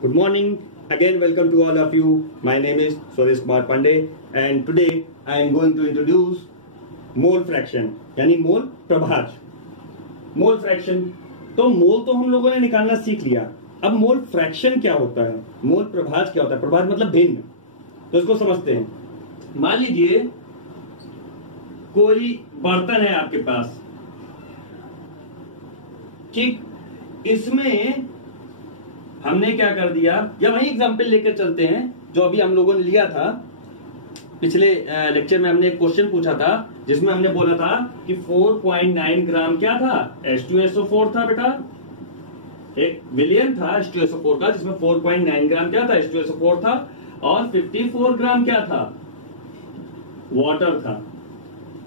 Good morning. Again, welcome to all of you. My name is Suresh Kumar Pandey and today I am going to introduce mole fraction यानी मोल प्रभाज। Mole fraction तो मोल तो हम लोगों ने निकालना सीख लिया। अब मोल फ्रैक्शन क्या होता है, मोल प्रभाज क्या होता है। प्रभाज मतलब भिन्न, तो इसको समझते हैं। मान लीजिए कोई बर्तन है आपके पास, ठीक, इसमें हमने क्या कर दिया, या वही एग्जाम्पल लेकर चलते हैं जो अभी हम लोगों ने लिया था। पिछले लेक्चर में हमने एक क्वेश्चन पूछा था जिसमें हमने बोला था कि 4.9 ग्राम क्या था, H2SO4 था बेटा। एक विलियन था H2SO4 का जिसमें 4.9 ग्राम क्या था, H2SO4 था, और 54 ग्राम क्या था, वाटर था।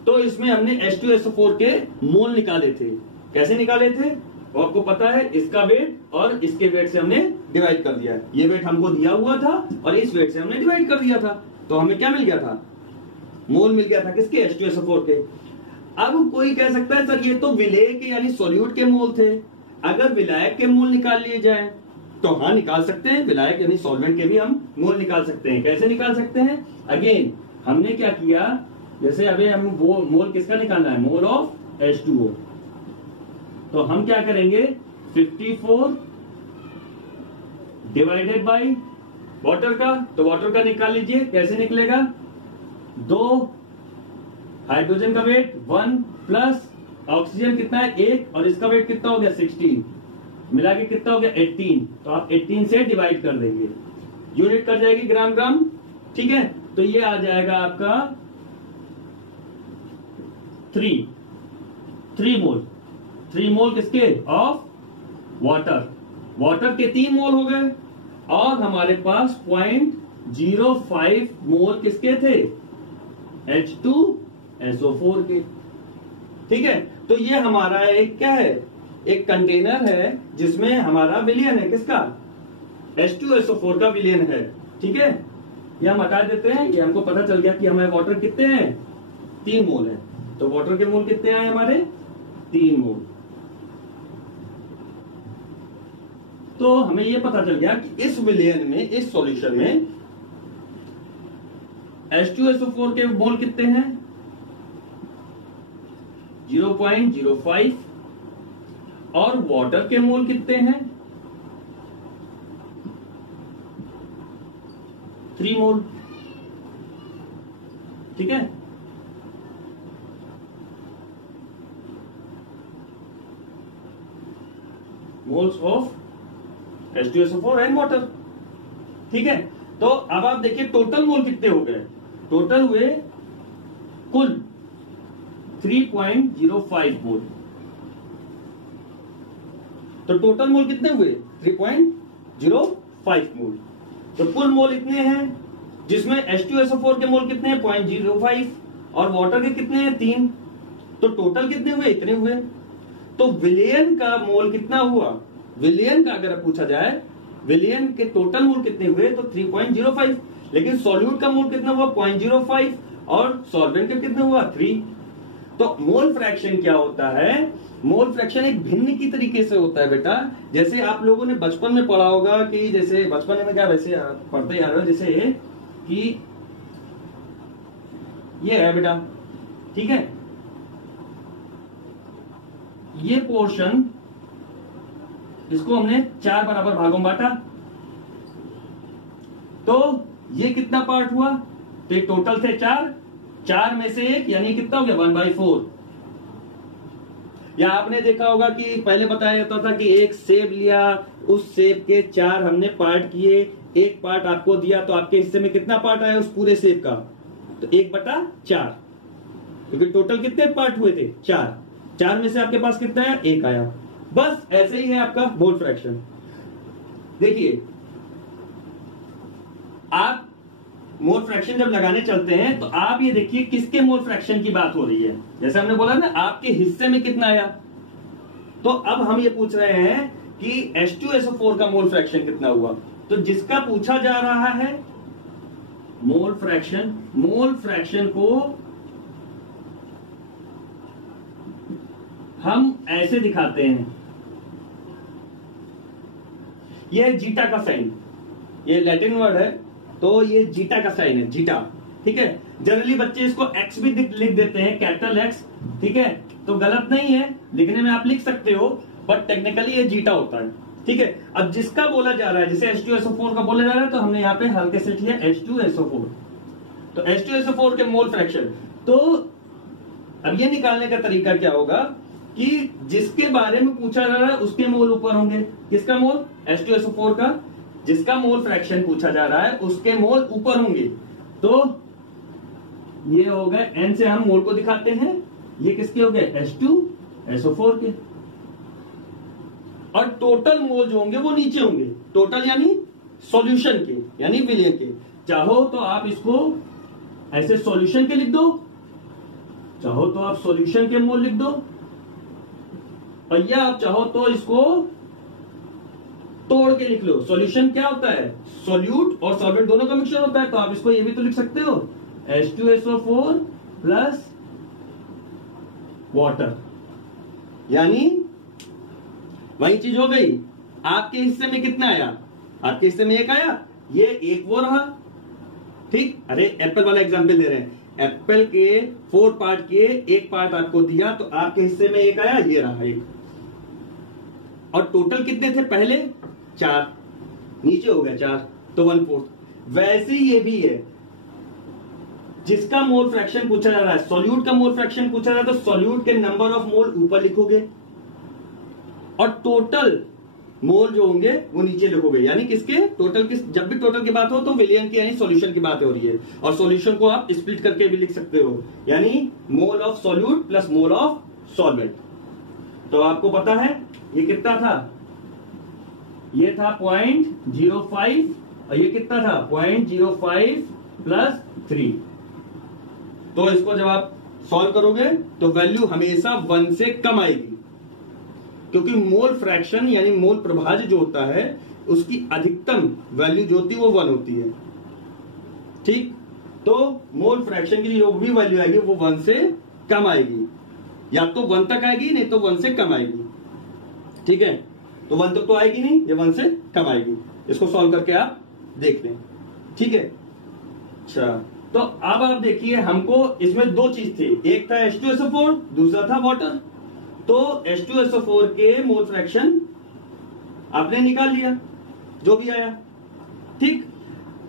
तो इसमें हमने H2SO4 के मोल निकाले थे। कैसे निकाले थे वो आपको पता है, इसका वेट और इसके वेट से हमने डिवाइड कर दिया है। ये वेट हमको दिया हुआ था और इस वेट से हमने डिवाइड कर दिया था, तो हमें क्या मिल गया था, मोल मिल गया था। किसके, H2SO4 के। अब कोई कह सकता है सर ये तो विलेय के यानी सॉल्यूट के मोल थे, अगर विलायक के मोल निकाल लिए जाए तो हाँ निकाल सकते हैं, विलायक यानी सॉल्वेंट के भी हम मोल निकाल सकते हैं। कैसे निकाल सकते हैं, अगेन हमने क्या किया, जैसे अभी हम वो मोल किसका निकालना है, मोल ऑफ H2O। तो हम क्या करेंगे, 54 डिवाइडेड बाई वाटर का, तो वाटर का निकाल लीजिए। कैसे निकलेगा, 2 हाइड्रोजन का वेट 1 प्लस ऑक्सीजन कितना है 1, और इसका वेट कितना हो गया 16, मिला के कितना हो गया 18। तो आप 18 से डिवाइड कर देंगे, यूनिट कर जाएगी ग्राम ग्राम, ठीक है। तो ये आ जाएगा आपका 3 मोल। 3 मोल किसके, ऑफ वाटर। वाटर के 3 मोल हो गए, और हमारे पास 0.05 मोल किसके थे, H2SO4 के, ठीक है। तो ये हमारा एक क्या है, एक कंटेनर है जिसमें हमारा विलियन है, किसका, H2SO4 का विलियन है, ठीक है। ये हम हटा देते हैं, ये हमको पता चल गया कि हमारे वाटर कितने हैं, 3 मोल है। तो वाटर के मोल कितने आए हमारे, 3 मोल। तो हमें यह पता चल गया कि इस विलियन में, इस सॉल्यूशन में H2SO4 के मोल कितने हैं, 0.05, और वाटर के मोल कितने हैं, 3 मोल, ठीक है। Moles of H2SO4 and water, ठीक है। तो अब आप देखिए टोटल मोल कितने हो गए, टोटल हुए कुल 3.05 मोल। तो टोटल मोल कितने हुए, 3.05 मोल। तो कुल मोल इतने हैं, जिसमें H2SO4 के मोल कितने हैं, 0.05, और वाटर के कितने हैं, 3। तो टोटल कितने हुए, इतने हुए। तो विलियन का मोल कितना हुआ, विलियन का अगर पूछा जाए, विलियन के टोटल मोल कितने हुए, तो 3.05, लेकिन सॉल्यूट का मोल कितना हुआ, 0.05, और सॉल्वेंट का कितना हुआ, 3। तो मोल फ्रैक्शन क्या होता है, मोल फ्रैक्शन एक भिन्न की तरीके से होता है बेटा। जैसे आप लोगों ने बचपन में पढ़ा होगा कि, जैसे बचपन में क्या, वैसे पढ़ते आ रहे हो, जैसे कि ये है बेटा, ठीक है, ये पोर्शन, इसको हमने 4 बराबर भागों में बांटा, तो ये कितना पार्ट हुआ, तो ये टोटल थे 4 में से 1 यानी कितना हो गया, 1/4। या आपने देखा होगा कि पहले बताया जाता था कि एक सेब लिया, उस सेब के 4 हमने पार्ट किए, 1 पार्ट आपको दिया, तो आपके हिस्से में कितना पार्ट आया उस पूरे सेब का, तो 1/4, क्योंकि टोटल कितने पार्ट हुए थे, 4 में से आपके पास कितना आया, 1 आया। बस ऐसे ही है आपका मोल फ्रैक्शन। देखिए आप मोल फ्रैक्शन जब लगाने चलते हैं तो आप ये देखिए किसके मोल फ्रैक्शन की बात हो रही है। जैसे हमने बोला ना, आपके हिस्से में कितना आया, तो अब हम ये पूछ रहे हैं कि H2SO4 का मोल फ्रैक्शन कितना हुआ। तो जिसका पूछा जा रहा है मोल फ्रैक्शन, मोल फ्रैक्शन को हम ऐसे दिखाते हैं ये है जीटा का साइन, ये लैटिन वर्ड है तो ये जीटा का साइन है, जीटा। ठीक है, जनरली बच्चे इसको एक्स भी लिख देते हैं, कैपिटल एक्स। ठीक है, तो गलत नहीं है, लिखने में आप लिख सकते हो, बट टेक्निकली ये जीटा होता है। ठीक है, अब जिसका बोला जा रहा है, जैसे H2SO4 का बोला जा रहा है, तो हमने यहाँ पे हल्के से लिया H2SO4। तो H2SO4 के मोल फ्रैक्शन, तो अब ये निकालने का तरीका क्या होगा कि जिसके बारे में पूछा जा रहा है उसके मोल ऊपर होंगे। किसका मोल? H2SO4 का। जिसका मोल फ्रैक्शन पूछा जा रहा है उसके मोल ऊपर होंगे। तो ये हो गए, N से हम मोल को दिखाते हैं, ये किसके हो गए? H2SO4 के। और टोटल मोल जो होंगे वो नीचे होंगे, टोटल यानी सॉल्यूशन के, यानी विलियन के। चाहो तो आप इसको ऐसे सॉल्यूशन के लिख दो, चाहो तो आप सॉल्यूशन के मोल लिख दो, और या आप चाहो तो इसको तोड़ के लिख लो। सॉल्यूशन क्या होता है? सॉल्यूट और सॉल्वेंट दोनों का मिक्सचर होता है, तो आप इसको ये भी तो लिख सकते हो, H2SO4 प्लस वाटर, यानी वही चीज हो गई। आपके हिस्से में कितना आया? आपके हिस्से में 1 आया, ये 1 वो रहा। ठीक, अरे एप्पल वाला एग्जाम्पल दे रहे हैं, एप्पल के 4 पार्ट के 1 पार्ट आपको दिया, तो आपके हिस्से में 1 आया, ये रहा 1। और टोटल कितने थे पहले? 4, नीचे हो गया 4, तो 1/4। वैसे ये भी है, जिसका मोल फ्रैक्शन पूछा जा रहा है, सॉल्यूट का मोल फ्रैक्शन पूछा जा रहा है, तो सॉल्यूट के नंबर ऑफ मोल ऊपर लिखोगे और टोटल मोल जो होंगे वो नीचे लिखोगे। यानी किसके? टोटल किस, जब भी टोटल की बात हो तो विलियन की यानी सॉल्यूशन की बात हो रही है। और सॉल्यूशन को आप स्प्लिट करके भी लिख सकते हो, यानी mole of solute plus mole of solvent. तो आपको पता है ये कितना था? ये था 0.05, और ये कितना था? 0.05 प्लस 3। तो इसको जब आप सॉल्व करोगे तो वैल्यू हमेशा 1 से कम आएगी, क्योंकि मोल फ्रैक्शन यानी मोल प्रभाज्य जो होता है उसकी अधिकतम वैल्यू जो होती है वो 1 होती है। ठीक, तो मोल फ्रैक्शन की जो भी वैल्यू आएगी वो 1 से कम आएगी, या तो 1 तक आएगी, नहीं तो 1 से कम आएगी। ठीक है, तो 1 तक तो आएगी नहीं, ये 1 से कम आएगी। इसको सॉल्व करके आप देख लें। ठीक है, अच्छा, तो अब आप देखिए, हमको इसमें 2 चीज थी, एक था H2SO4, दूसरा था वाटर। तो H2SO4 के मोल फ्रैक्शन आपने निकाल लिया, जो भी आया। ठीक,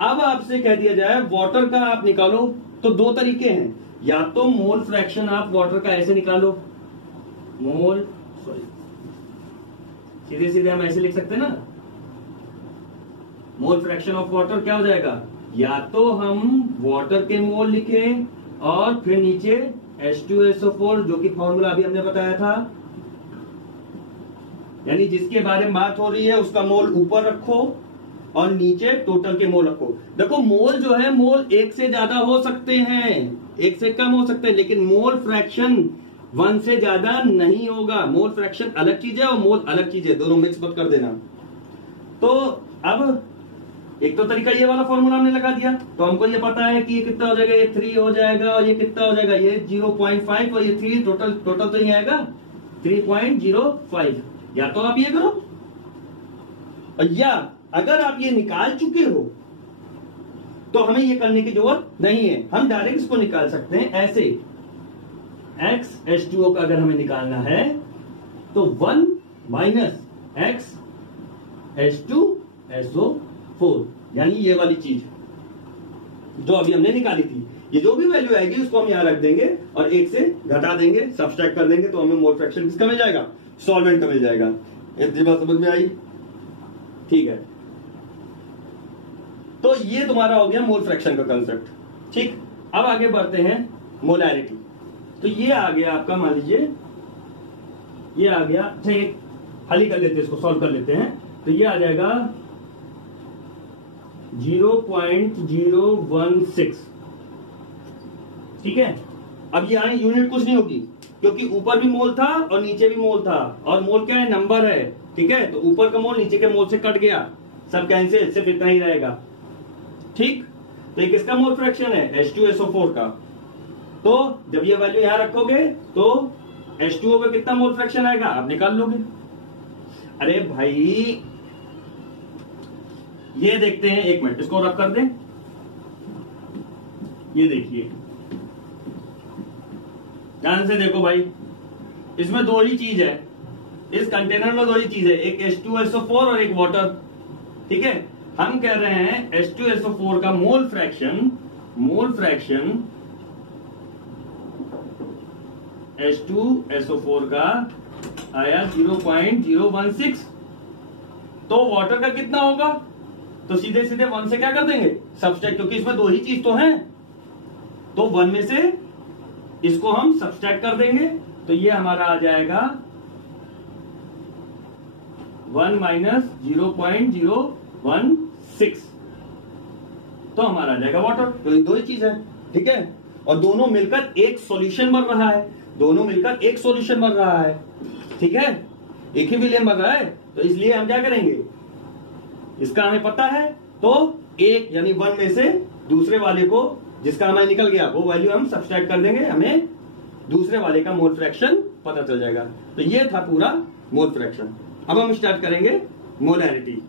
अब आपसे कह दिया जाए वाटर का आप निकालो, तो 2 तरीके हैं, या तो मोल फ्रैक्शन आप वाटर का ऐसे निकालो, मोल, सॉरी, सीधे सीधे हम ऐसे लिख सकते हैं ना, मोल फ्रैक्शन ऑफ वाटर क्या हो जाएगा? या तो हम वाटर के मोल लिखें और फिर नीचे H2SO4, जो कि फॉर्मूला अभी हमने बताया था, यानी जिसके बारे में बात हो रही है उसका मोल ऊपर रखो और नीचे टोटल के मोल रखो। देखो, मोल जो है, मोल 1 से ज्यादा हो सकते हैं, 1 से कम हो सकते हैं, लेकिन मोल फ्रैक्शन 1 से ज्यादा नहीं होगा। मोल फ्रैक्शन अलग चीज है और मोल अलग चीज है, दोनों मिक्स मत कर देना। तो अब एक तो तरीका ये वाला फॉर्मूला हमने लगा दिया, तो हमको ये पता है कि ये कितना हो जाएगा, ये 3 हो जाएगा, और ये कितना हो जाएगा, ये 0.5 और ये 3, टोटल तो ये आएगा 3.05। या तो आप ये करो, या अगर आप ये निकाल चुके हो तो हमें ये करने की जरूरत नहीं है, हम डायरेक्ट इसको निकाल सकते हैं ऐसे। x H2O का अगर हमें निकालना है तो 1 माइनस x H2SO4, यानी ये वाली चीज जो अभी हमने निकाली थी, ये जो भी वैल्यू आएगी उसको हम यहां रख देंगे और 1 से घटा देंगे, सब्सट्रैक्ट कर देंगे, तो हमें मोल फ्रैक्शन किसका मिल जाएगा? सॉल्वेंट का मिल जाएगा। इतनी बात समझ में आई? ठीक है, तो ये तुम्हारा हो गया मोल फ्रैक्शन का कंसेप्ट। ठीक, अब आगे बढ़ते हैं मोलैरिटी। तो ये आ गया आपका, मान लीजिए ये आ गया, अच्छा एक हल ही कर लेते हैं, इसको सॉल्व कर लेते हैं। तो ये आ जाएगा 0.016। ठीक है, अब यहां यूनिट कुछ नहीं होगी, क्योंकि ऊपर भी मोल था और नीचे भी मोल था, और मोल क्या है? नंबर है। ठीक है, तो ऊपर का मोल नीचे के मोल से कट गया, सब कैंसिल, सिर्फ इतना ही रहेगा। ठीक, तो ये किसका मोल फ्रैक्शन है? H2SO4 का। तो जब ये वैल्यू यहां रखोगे तो H2O का कितना मोल फ्रैक्शन आएगा आप निकाल लोगे। अरे भाई, ये देखते हैं, एक मिनट इसको रब कर दें। ये देखिए, ध्यान से देखो भाई, इसमें दो ही चीज है, इस कंटेनर में दो ही चीज है, एक H2SO4 और एक वाटर। ठीक है, हम कह रहे हैं H2SO4 का मोल फ्रैक्शन H2SO4 का आया 0.016, तो वाटर का कितना होगा? तो सीधे सीधे 1 से क्या कर देंगे, सब्सट्रैक्ट, क्योंकि इसमें दो ही चीज तो है, तो 1 में से इसको हम सब्सट्रैक्ट कर देंगे, तो ये हमारा आ जाएगा 1 माइनस 0.016, तो हमारा आ जाएगा वाटर। तो ये दो ही चीज है, ठीक है, और दोनों मिलकर एक सॉल्यूशन बन रहा है, दोनों मिलकर एक सॉल्यूशन बन रहा है, ठीक है, एक ही विलयन बन रहा है। तो इसलिए हम क्या करेंगे, इसका हमें पता है, तो एक यानी 1 में से दूसरे वाले को, जिसका हमें निकल गया वो वैल्यू हम सब्सट्रैक्ट कर देंगे, हमें दूसरे वाले का मोल फ्रैक्शन पता चल जाएगा। तो ये था पूरा मोल फ्रैक्शन। अब हम स्टार्ट करेंगे मोलैरिटी।